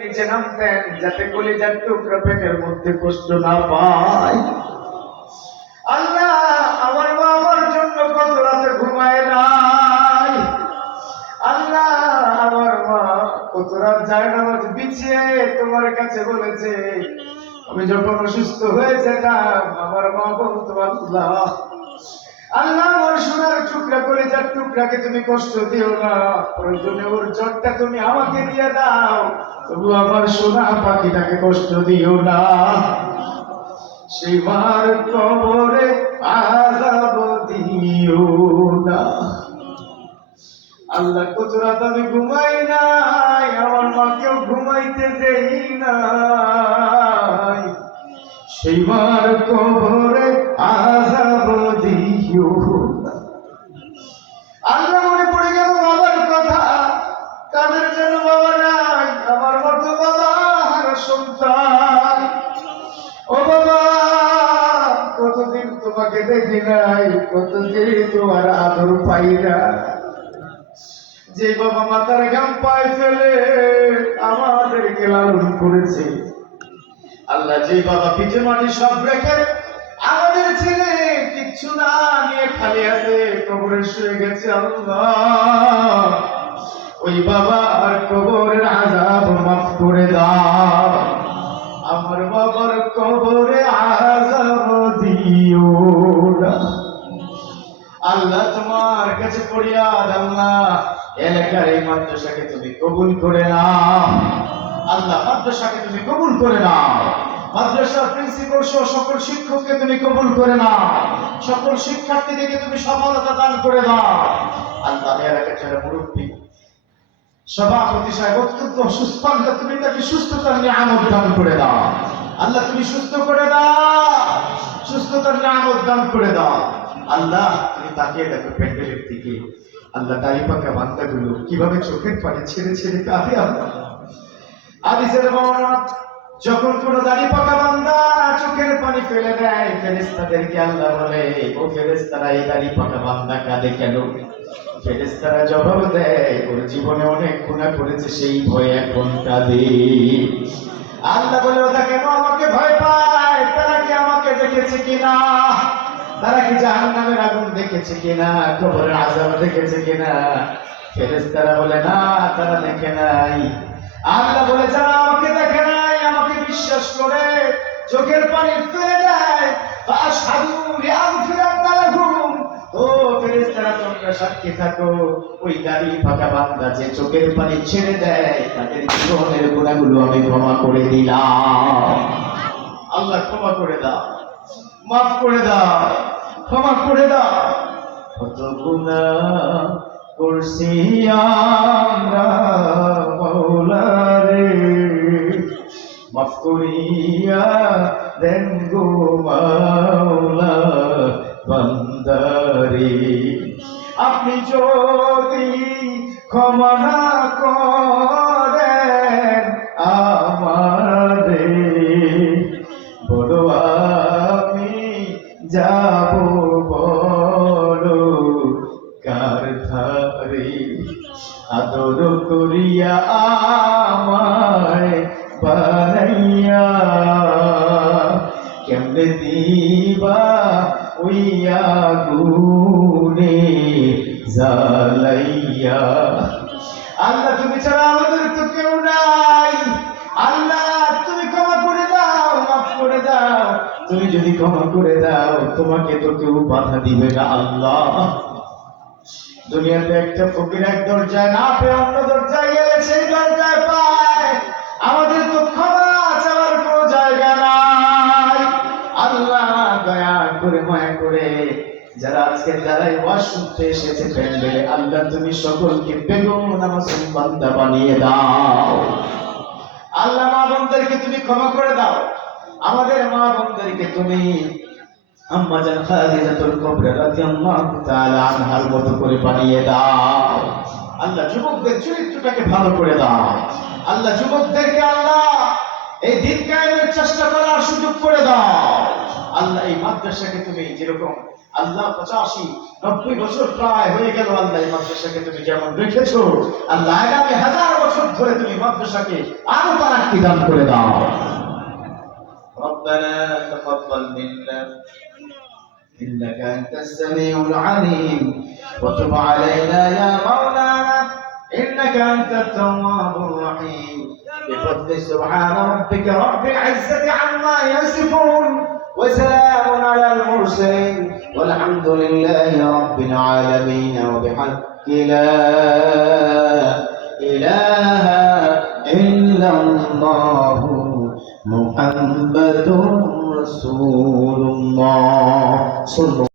নিচে নামতেন যাতে কলিজার টুকরা পেটের মধ্যে কষ্ট না পায়। আল্লাহ আমার মা আমার জন্য কত রাতে ঘুমায় নাই। আল্লাহ আমার মা কত রাত জায়নামাজ বিছিয়ে তোমার কাছে বলেছে, আমি যখন অসুস্থ হয়ে যেতাম আমার মা বলতো আল্লাহ আল্লাহ আমার সোনার টুকরা কলিজার টুকরাকে তুমি কষ্ট দিও না, প্রয়োজনে ওর জ্বরটা তুমি আমাকে দিয়ে দাও, তবু আমার সোনা পাখিটাকে কষ্ট দিও না। সেই মার কবরে আযাব দিও না। আল্লাহ কত রাত আমি ঘুমাই নাই, আমার মাকেও ঘুমাইতে দেই নাই, সেই মার কবরে আযাব দিও না। আল্লাহ মনে পড়ে গেল বাবার কথা, কাদের জন্য বাবা নাই, আমার মতো বাবা হারা সন্তান। ও বাবা কতদিন তোমাকে দেখি নাই, কতদিন তোমার আদর পাই না। যে বাবা মাথার ঘাম পায়ে ফেলে আমাদেরকে লালন করেছে, আল্লাহ যে বাবা পিঠে মাটি সব রেখে আমাদের ছেলে কিচ্ছু না নিয়ে খালি হাতে কবরে শুয়ে গেছে, আল্লাহ ওই বাবার কবরের আযাব মাফ করে দাও, আমার বাবার কবরে আযাব দিও না। আল্লাহ তোমার কাছে ফরিয়াদ, আল্লাহ এলাকার এই মাদ্রাসাকে তুমি কবুল করে নাও, আল্লাহ মাদ্রাসাকে তুমি কবুল করে নাও, মাদ্রাসার প্রিন্সিপাল সহ সকল শিক্ষককে তুমি কবুল করে নাও, সকল শিক্ষার্থীদেরকে তুমি সফলতা দান করে দাও। আল্লাহ এলাকার যারা মুরব্বী সভাপতি সাহেব অত্যন্ত অসুস্থ, আল্লাহ তুমি তাকে সুস্থতার নিয়ামত দান করে দাও, আল্লাহ তুমি সুস্থ করে দাও, সুস্থতার নিয়ামত দান করে দাও। আল্লাহ তুমি তাকিয়ে দেখো প্যান্ডেলের দিকে, আল্লাহ দাড়ি পাকা বান্দাগুলো কিভাবে চোখের পানি ছেড়ে ছেড়ে কাঁদে। আল্লাহ হাদিসের বর্ণনা, যখন কোন দাড়ি পাকা বান্দা চোখের পানি ফেলে দেয় ফেরেশতাদেরকে আল্লাহ বলে, ও ফেরেশতারা এই দাড়ি পাকা বান্দা কাঁদে কেন? ফেরেশতারা জবাব দেয়, ওর জীবনে অনেক গুনাহ করেছে সেই ভয়ে এখন কাঁদে। আল্লাহ বলে, ওটা কেন আমাকে ভয় পায়? তারা কি আমাকে দেখেছে কিনা? তারা কি জাহান্নামের আগুন দেখেছে কিনা, কবরের আযাব দেখেছে কিনা? ফেরেশতারা বলে, না তারা দেখে নাই। আল্লাহ বলে, যারা আমাকে দেখে নাই, আমাকে বিশ্বাস করে চোখের পানি ফেলে দেয়, ফাশহাদু লিআগফিরাতা লাহুম, ও ফেরেশতারা তোমরা সাক্ষী থাকো, ওই দাড়ি পাকা বান্দা যে চোখের পানি ছেড়ে দেয় তাদের জীবনের গুনাহগুলো আমি ক্ষমা করে দিলাম। আল্লাহ ক্ষমা করে দাও, মাফ করে দাও, ক্ষমা করে দাও। কত গুনাহ করছি আমরা মাওলা রে, মাফ করিয়া দেন গো মাওলা বান্দারে, আপনি যদি ক্ষমা না করেন আমাদের, বলো আমি যাব বলো কার ধারে, আদর করিয়া আমায় বানাইয়া কেমনে দিবা ওই আগুনে জ্বালাইয়া। আল্লাহ তুমি ছাড়া আমাদের তো কেউ নাই, আল্লাহ তুমি ক্ষমা করে দাও, মাফ করে দাও। তুমি যদি ক্ষমা করে দাও তোমাকে তো কেউ বাধা দিবে না। আল্লাহ দুনিয়াতে একটা ফকির এক দরজায় না পেয়ে অন্য দরজায় গেলে সেই দরজায় পায়, আমাদের তো ক্ষমা চাওয়ার কোনো জায়গা নাই। আল্লাহ দয়া করে মায়া করে যারা আজকে যারাই ওয়াজ শুনতে এসেছে প্যান্ডেলে, আল্লাহ তুমি সকলকে বেগুন মাসুম বান্দা বানিয়ে দাও। আল্লাহ মা বোনদেরকে তুমি ক্ষমা করে দাও, আমাদের মা বোনদেরকে তুমি আম্মা জান খাদিজাতুল কুবরা রাদিয়াল্লাহু তাআলা আনহার মতো করে বানিয়ে দাও। আল্লাহ যুবকদের চরিত্রটাকে ভালো করে দাও, আল্লাহ যুবকদেরকে আল্লাহ এই দিন কায়েমের চেষ্টা করার সুযোগ করে দাও। আল্লাহ এই মাদ্রাসাকে তুমি যেরকম আল্লাহ 85-90 বছর প্রায় হয়ে গেল আল্লাহ এই মাদ্রাসাকে তুমি যেমন রেখেছো আল্লাহ আগামী 1000 বছর ধরে তুমি মাদ্রাসাকে আরো তারাক্কি দান করে দাও। ربنا تقبل منا إنك أنت السميع العليم وتب علينا يا مولانا إنك أنت التواب الرحيم بفضل سبحان ربك رب العزة عما يصفون وسلام على المرسلين والحمد لله رب العالمين وبحق لا إله إلا الله محمد رسول الله صلى